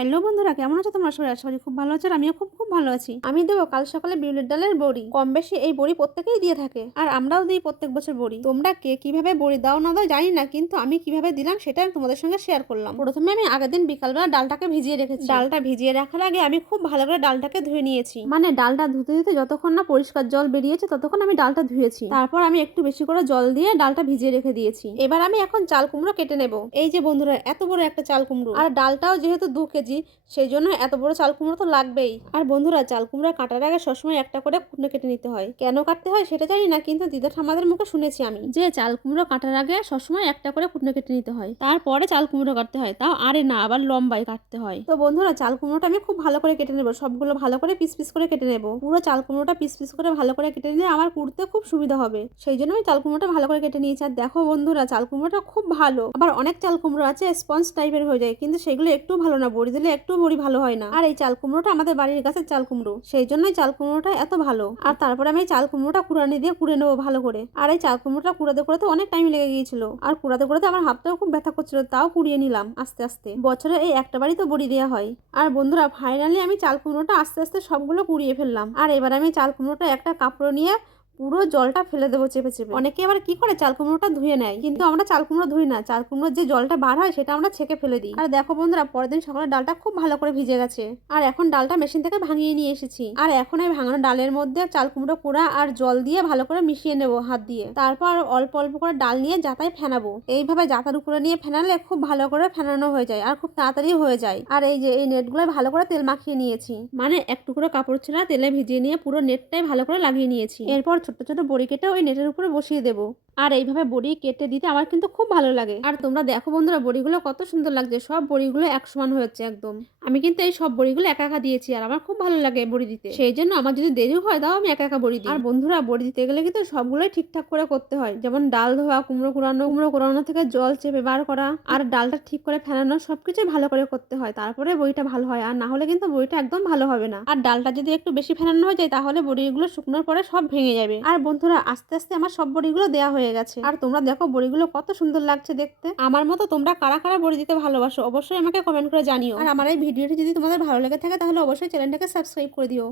Hello বন্ধুরা, কেমন আছো তোমরা সবাই? আশা করি খুব ভালো আছো আর আমিও খুব ভালো আছি। আমি দেবো কাল সকালে বিউলির ডালের বড়ি। কম বেশি এই বড়ি প্রত্যেকেই দিয়ে থাকে আর আমরাও দিই প্রত্যেক বছর বড়ি। তোমরা কে কিভাবে বড়ি দাও না দাও জানি না, কিন্তু আমি কিভাবে দিলাম সেটা আমি তোমাদের সঙ্গে শেয়ার করলাম। প্রথমে আমি আগের দিন বিকালবেলা ডালটাকে ভিজিয়ে রেখেছি। ডালটা ভিজিয়ে রাখার আগে আমি খুব ভালো করে ডালটাকে ধুয়ে নিয়েছি। মানে ডালটা ধুতে ধুতে যতক্ষণ না পরিষ্কার জল বেরিয়েছে ততক্ষণ আমি ডালটা ধুয়েছি। তারপর আমি একটু বেশি করে জল দিয়ে ডালটা ভিজিয়ে রেখে দিয়েছি। এবার আমি এখন চাল কুমড়ো কেটে নেব। এই যে বন্ধুরা, এত বড় একটা চাল কুমড়ো, আর ডালটাও যেহেতু 2 কেজি, সেই জন্য এত বড় চাল কুমড়ো তো লাগবেই। আর বন্ধুরা, চাল কুমড়া কাটার আগে সবসময় একটা করে কুটনো কেটে নিতে হয়। কেন কাটতে হয় সেটা জানি না, কিন্তু দিদা ঠাম্মাদের মুখে শুনেছি আমি যে চাল কুমড়ো কাটার আগে সবসময় একটা করে কুটনো কেটে নিতে হয়, তারপরে চাল কুমড়ো কাটতে হয়। তাও আরে না, আবার লম্বাই কাটতে হয়। তো বন্ধুরা, চাল কুমড়োটা আমি খুব ভালো করে কেটে নেবো। সবগুলো ভালো করে পিস পিস করে কেটে নেবো। পুরো চাল কুমড়োটা পিস পিস করে ভালো করে কেটে নিলে আমার কুটতে খুব সুবিধা হবে। সেই জন্য আমি চাল কুমড়োটা ভালো করে কেটে নিয়েছি। আর দেখো বন্ধুরা, চাল কুমড়োটা খুব ভালো। আবার অনেক চাল কুমড়ো আছে স্পঞ্জ টাইপের হয়ে যায়, কিন্তু সেগুলো একটু ভালো না, বড়ি দিলে একটু বড়ি ভালো হয় না। আর এই চাল কুমড়োটা আমাদের বাড়ির গাছের চাল কুমড়ো, সেই জন্যই চাল কুমড়োটা এত ভালো। আর তারপরে আমি চাল কুমড়োটা কুড়ানি দিয়ে কুড়ে নেবো ভালো করে। আর এই চাল কুমড়োটা কুড়াতে কুড়াতে অনেক টাইম লেগে গিয়েছিল, আর কুড়াতে কুড়াতে আমার হাতটাও খুব ব্যথা করছিল, তাও কুড়িয়ে নিলাম আস্তে আস্তে। বছরে এই একটা বাড়ি তো বড়ি দেওয়া হয়। আর বন্ধুরা, ফাইনালি আমি চাল কুমড়োটা আস্তে আস্তে সবগুলো কুড়িয়ে ফেললাম। আর এবার আমি চাল কুমড়োটা একটা কাপড় নিয়ে পুরো জলটা ফেলে দেবো চেপে চেপে। অনেকে আবার কি করে চাল কুমড়োটা ধুয়ে নেয়, কিন্তু আমরা চাল কুমড়ো ধুই না। চাল কুমড়োর যে জলটা বার হয় সেটা আমরা ছেঁকে ফেলে দিই। আর দেখো বন্ধুরা, পরের দিন সকালে ডালটা খুব ভালো করে ভিজে গেছে। আর এখন ডালটা মেশিন থেকে ভাঙিয়ে নিয়ে এসেছি। আর এখন এই ভাঙানো ডালের মধ্যে চাল কুমড়ো কুড়া আর জল দিয়ে ভালো করে মিশিয়ে নেবো হাত দিয়ে। তারপর অল্প অল্প করে ডাল নিয়ে জাতায় ফেনাবো। এইভাবে জাতার উপরে নিয়ে ফেনালে খুব ভালো করে ফেনানো হয়ে যায় আর খুব তাড়াতাড়ি হয়ে যায়। আর এই যে এই নেটগুলো ভালো করে তেল মাখিয়ে নিয়েছি, মানে এক টুকরো কাপড় ছেঁড়া তেলে ভিজিয়ে নিয়ে পুরো নেটটাই ভালো করে লাগিয়ে নিয়েছি। এরপর ছোট ছোট বড়ি কেটে ওই নেটের উপরে বসিয়ে দেবো। আর এইভাবে বড়ি কেটে দিতে আমার কিন্তু খুব ভালো লাগে। আর তোমরা দেখো বন্ধুরা, বড়িগুলো কত সুন্দর লাগছে। সব বড়িগুলো এক সমান হয়েছে একদম। আমি কিন্তু এই সব বড়িগুলো একা একা দিয়েছি, আর আমার খুব ভালো লাগে বড়ি দিতে। সেই জন্য আমার যদি দেরি হয় তাও আমি একা একা বড়ি দিই। আর বন্ধুরা, বড়ি দিতে গেলে কিন্তু সবগুলোই ঠিকঠাক করে করতে হয়, যেমন ডাল ধোয়া, কুমড়ো কুড়ানো থেকে জল চেপে বার করা, আর ডালটা ঠিক করে ফেলানো, সবকিছুই ভালো করে করতে হয়। তারপরে বড়িটা ভালো হয়, আর না হলে কিন্তু বড়িটা একদম ভালো হবে না। আর ডালটা যদি একটু বেশি ফেলানো হয়ে যায় তাহলে বড়িগুলো শুকনোর পরে সব ভেঙে যাবে। আর বন্ধুরা, আস্তে আস্তে আমার সব বড়িগুলো দেওয়া হয়ে গেছে। আর তোমরা দেখো বড়িগুলো কত সুন্দর লাগছে দেখতে। আমার মতো তোমরা কারা কারা বড়ি দিতে ভালোবাসো অবশ্যই আমাকে কমেন্ট করে জানিও। আর আমার এই ভিডিওটি যদি তোমাদের ভালো লেগে থাকে তাহলে অবশ্যই চ্যানেলটাকে সাবস্ক্রাইব করে দিও।